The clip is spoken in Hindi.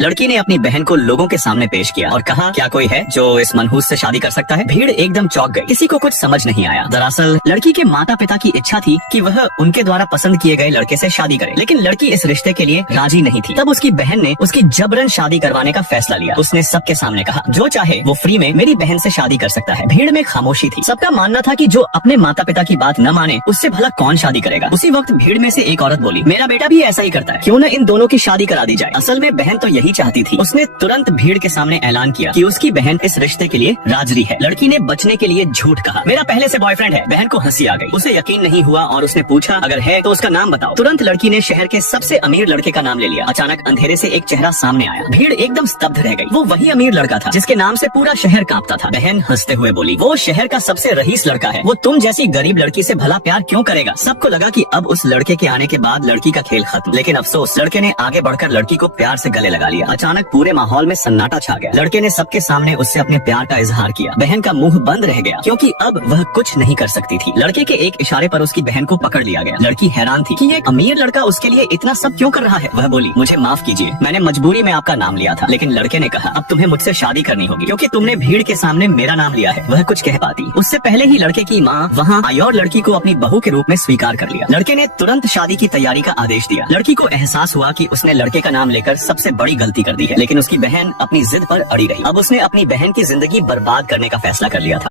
लड़की ने अपनी बहन को लोगों के सामने पेश किया और कहा, क्या कोई है जो इस मनहूस से शादी कर सकता है? भीड़ एकदम चौंक गई, किसी को कुछ समझ नहीं आया। दरअसल लड़की के माता पिता की इच्छा थी कि वह उनके द्वारा पसंद किए गए लड़के से शादी करे, लेकिन लड़की इस रिश्ते के लिए राजी नहीं थी। तब उसकी बहन ने उसकी जबरन शादी करवाने का फैसला लिया। उसने सबके सामने कहा, जो चाहे वो फ्री में मेरी बहन से शादी कर सकता है। भीड़ में खामोशी थी। सबका मानना था कि जो अपने माता पिता की बात न माने उससे भला कौन शादी करेगा। उसी वक्त भीड़ में से एक औरत बोली, मेरा बेटा भी ऐसा ही करता है, क्यों न इन दोनों की शादी करा दी जाए। असल में बहन तो यही चाहती थी। उसने तुरंत भीड़ के सामने ऐलान किया कि उसकी बहन इस रिश्ते के लिए राजी है। लड़की ने बचने के लिए झूठ कहा, मेरा पहले से बॉयफ्रेंड है। बहन को हंसी आ गई, उसे यकीन नहीं हुआ और उसने पूछा, अगर है तो उसका नाम बताओ। तुरंत लड़की ने शहर के सबसे अमीर लड़के का नाम ले लिया। अचानक अंधेरे से एक चेहरा सामने आया। भीड़ एकदम स्तब्ध रह गई। वो वही अमीर लड़का था जिसके नाम से पूरा शहर कांपता था। बहन हंसते हुए बोली, वो शहर का सबसे रईस लड़का है। वो तुम जैसी गरीब लड़की से भला प्यार क्यों करेगा? सबको लगा कि अब उस लड़के के आने के बाद लड़की का खेल खत्म, लेकिन अफसोस, लड़के ने आगे बढ़कर लड़की को प्यार से गले लगा लिया। अचानक पूरे माहौल में सन्नाटा छा गया। लड़के ने सबके सामने उससे अपने प्यार का इजहार किया। बहन का मुंह बंद रह गया, क्योंकि अब वह कुछ नहीं कर सकती थी। लड़के के एक इशारे पर उसकी बहन को पकड़ लिया गया। लड़की हैरान थी कि ये अमीर लड़का उसके लिए इतना सब क्यों कर रहा है। वह बोली, मुझे माफ कीजिए, मैंने मजबूरी में आपका नाम लिया था। लेकिन लड़के ने कहा, अब तुम्हें मुझसे शादी करनी होगी, क्योंकि तुमने भीड़ के सामने मेरा नाम लिया है। वह कुछ कह पाती उससे पहले ही लड़के की माँ वहाँ आई और लड़की को अपनी बहू के रूप में स्वीकार कर लिया। लड़के ने तुरंत शादी की तैयारी का आदेश दिया। लड़की को एहसास हुआ कि उसने लड़के का नाम लेकर सबसे बड़ी गलती कर दी है, लेकिन उसकी बहन अपनी जिद पर अड़ी रही। अब उसने अपनी बहन की जिंदगी बर्बाद करने का फैसला कर लिया था।